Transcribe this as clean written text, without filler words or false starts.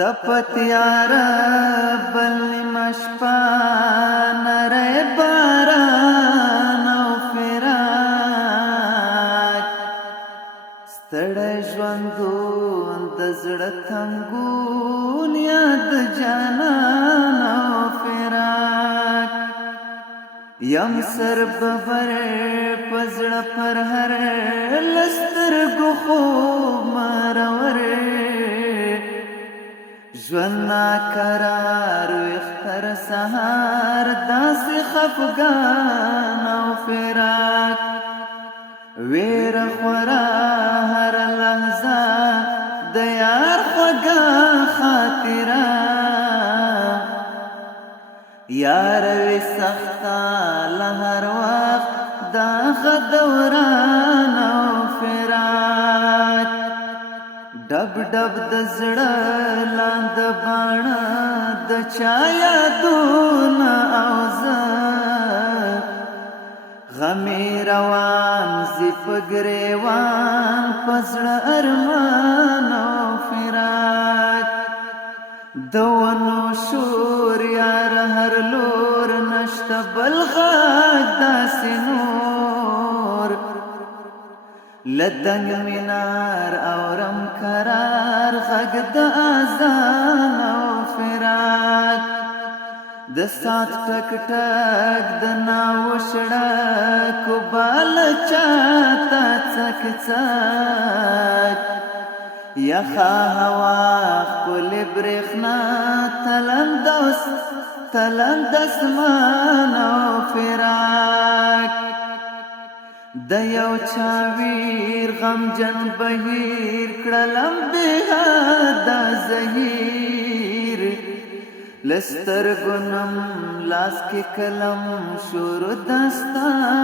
تپتیار بل مشپا نره باران او فراق ستړی ژوندون د زړه تنګون یاد جانان او فراق یم سر ببر پزړه پر هر لسترګو خوب مرور ژوند ناقرار اختر سهار داسې خفګان او فراق ویره خورا هر لحظه د یار خوږه خاطره یار وی سخته له هر وخت دا ښه دوران او فراق ډب ډب د زړه لاندې باڼه د چا یادونه او زه غمې روان زی په ګریوان په زړه ارمان او فراق د ونو شور یار هر لور نشته بل غږ داسې نور لدنګ مینار اورم قرار غږ د اذان او فراق د سات ټک ټک د ناو شړکو بال چاته څک څک یخا هوا ښکلې برېښنا تلند اسمان او فراق د یو چا ویر غمجن بهیر کړلم بېحده زهیر لسترګو نم لاس کې قلم شروع داستان